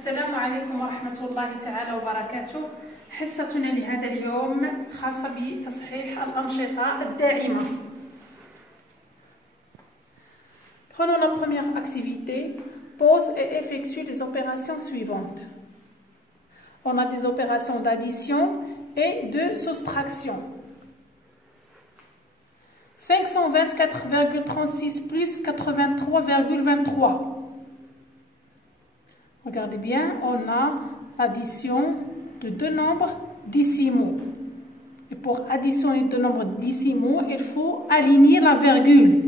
السلام عليكم ورحمة الله تعالى وبركاته. حصتنا لهذا اليوم خاصة بتصحيح الأنشطة الداعمة. Prenons la première activité. Pose et effectue les opérations suivantes. On a des opérations d'addition et de soustraction. 524,36 plus 83,23. Regardez bien, on a addition de deux nombres décimaux. Et pour additionner deux nombres décimaux, il faut aligner la virgule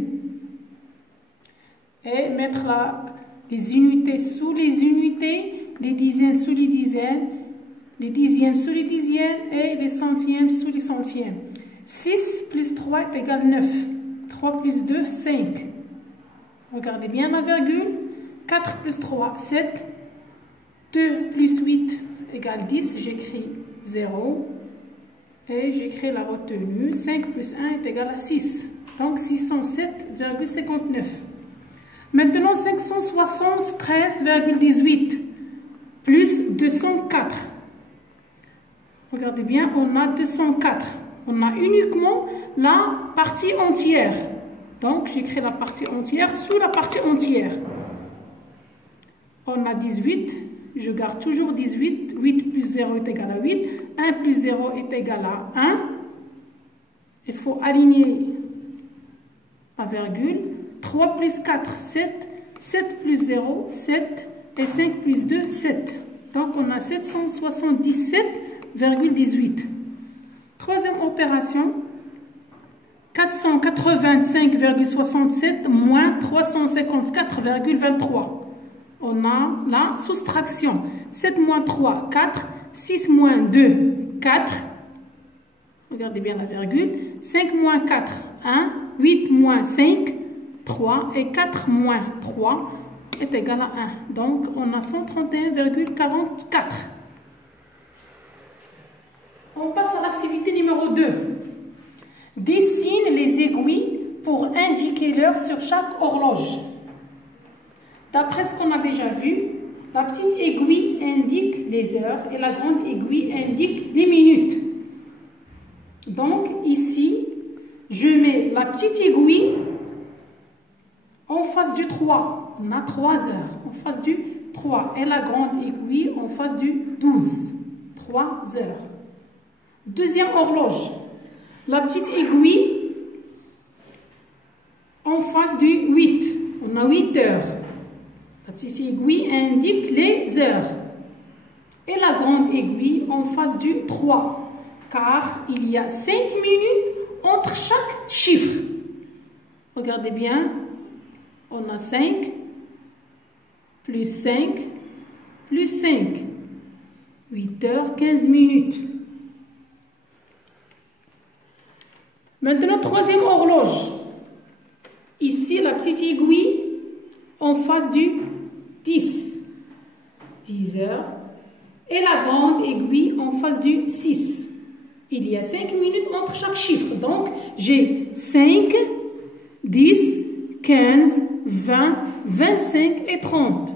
et mettre les unités sous les unités, les dizaines sous les dizaines, les dixièmes sous les dixièmes et les centièmes sous les centièmes. 6 plus 3 est égal à 9. 3 plus 2, 5. Regardez bien la virgule. 4 plus 3, 7. 2 plus 8 égale 10. J'écris 0. Et j'écris la retenue. 5 plus 1 est égal à 6. Donc 607,59. Maintenant 573,18 plus 204. Regardez bien, on a 204. On a uniquement la partie entière. Donc, j'écris la partie entière sous la partie entière. On a 18. Je garde toujours 18. 8 plus 0 est égal à 8. 1 plus 0 est égal à 1. Il faut aligner la virgule. 3 plus 4, 7. 7 plus 0, 7. Et 5 plus 2, 7. Donc, on a 777,18. Troisième opération, 485,67 moins 354,23. On a la soustraction. 7 moins 3, 4. 6 moins 2, 4. Regardez bien la virgule. 5 moins 4, 1. 8 moins 5, 3. Et 4 moins 3 est égal à 1. Donc, on a 131,44. On passe à l'activité numéro 2. Dessine les aiguilles pour indiquer l'heure sur chaque horloge. D'après ce qu'on a déjà vu, la petite aiguille indique les heures et la grande aiguille indique les minutes. Donc ici, je mets la petite aiguille en face du 3. On a 3 heures en face du 3 et la grande aiguille en face du 12. 3 heures. Deuxième horloge, la petite aiguille en face du 8. On a 8 heures. La petite aiguille indique les heures. Et la grande aiguille en face du 3. Car il y a 5 minutes entre chaque chiffre. Regardez bien. On a 5 plus 5 plus 5. 8 heures, 15 minutes. Maintenant, troisième horloge. Ici, la petite aiguille en face du 10. 10 heures. Et la grande aiguille en face du 6. Il y a 5 minutes entre chaque chiffre. Donc, j'ai 5, 10, 15, 20, 25 et 30.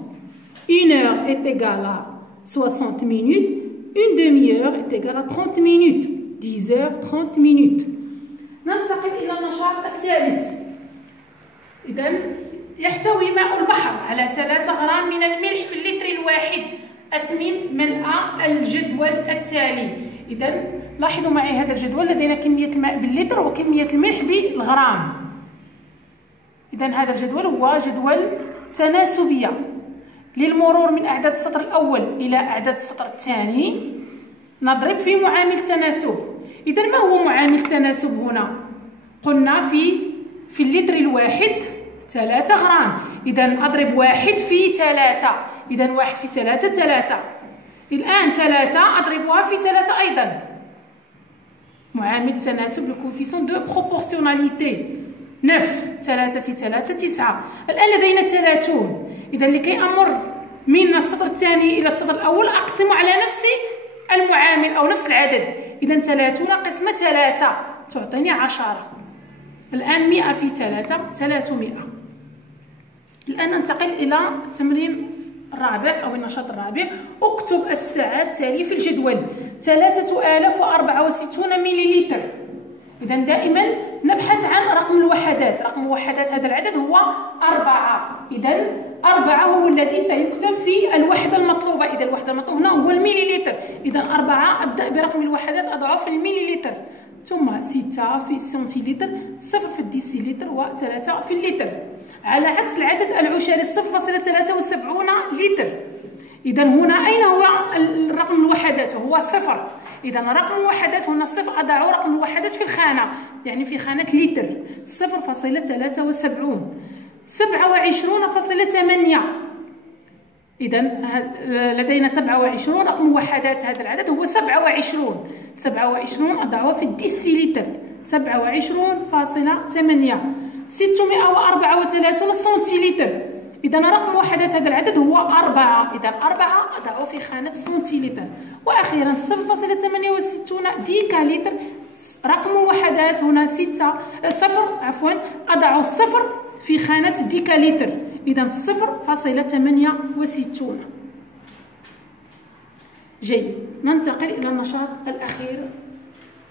Une heure est égale à 60 minutes. Une demi-heure est égale à 30 minutes. 10 heures, 30 minutes. ننتقل إلى النشاط الثالث. إذن يحتوي ماء البحر على 3 غرام من الملح في اللتر الواحد. أتمم ملء الجدول التالي. إذن لاحظوا معي هذا الجدول. لدينا كمية الماء باللتر وكمية الملح بالغرام. إذن هذا الجدول هو جدول تناسبية للمرور من أعداد السطر الأول إلى أعداد السطر الثاني. نضرب في معامل تناسب. إذا ما هو معامل التناسب هنا؟ قلنا في اللتر الواحد 3 غرام. إذا أضرب 1 في 3. إذا 1 في 3 3. الآن 3 أضربها في 3 أيضا. معامل التناسب الكوفيسيون دو بروبورسيوناليتي. 9 3 في 3 9. الآن لدينا 30. إذا لكي أمر من السطر الثاني إلى السطر الأول أقسم على نفس المعامل أو نفس العدد. إذا 30 قسمة 3 تعطيني 10. الآن 100 في 3 300. الآن ننتقل إلى تمرين الرابع أو النشاط الرابع. اكتب الساعات التالية في الجدول: 3064 مليلتر. إذا دائما نبحث عن رقم الوحدات. رقم الوحدات هذا العدد هو 4. إذا 4 هو الذي سيكتب في الوحدة المطلوبة. إذا الوحدة المطلوبة هنا هو المليلتر. إذا 4 أبدأ برقم الوحدات أضعه في المليلتر، ثم 6 في السنتيلتر، 0 في الديسيلتر، و3 في اللتر. على عكس العدد العشري 0.73 لتر. إذا هنا أين هو رقم الوحدات؟ هو 0. إذا رقم الوحدات هنا 0، أضع رقم الوحدات في الخانة، يعني في خانة لتر. 0.73. 27.8. إذا لدينا 27. رقم وحدات هذا العدد هو 27. 27 أضعه في الديسيلتر، 27.8. 634 سنتيلتر. إذا رقم وحدات هذا العدد هو 4. إذا 4 أضعه في خانة سنتيلتر. وأخيرا 0.68 ديكالتر. رقم الوحدات هنا 0 أضع 0 في خانة ديكالتر. إذا 0.68. جيد، ننتقل إلى النشاط الأخير.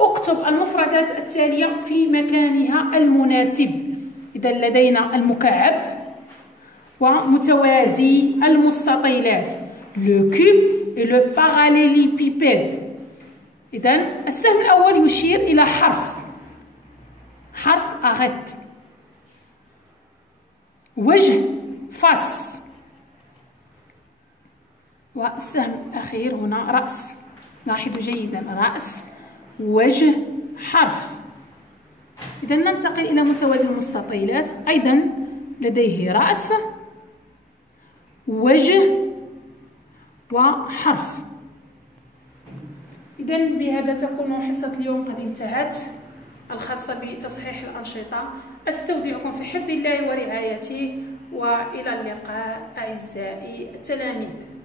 اكتب المفردات التالية في مكانها المناسب. إذا لدينا المكعب ومتوازي المستطيلات، لو كوب et le parallélépipède. إذا السهم الأول يشير إلى حرف أغت. وجه فاس. والسهم الأخير هنا رأس. لاحظوا جيدا، رأس، وجه، حرف. إذا ننتقل إلى متوازي المستطيلات. أيضا لديه رأس، وجه، وحرف. إذا بهذا تكون حصة اليوم قد انتهت، الخاصة بتصحيح الأنشطة. أستودعكم في حفظ الله ورعايته، وإلى اللقاء أعزائي التلاميذ.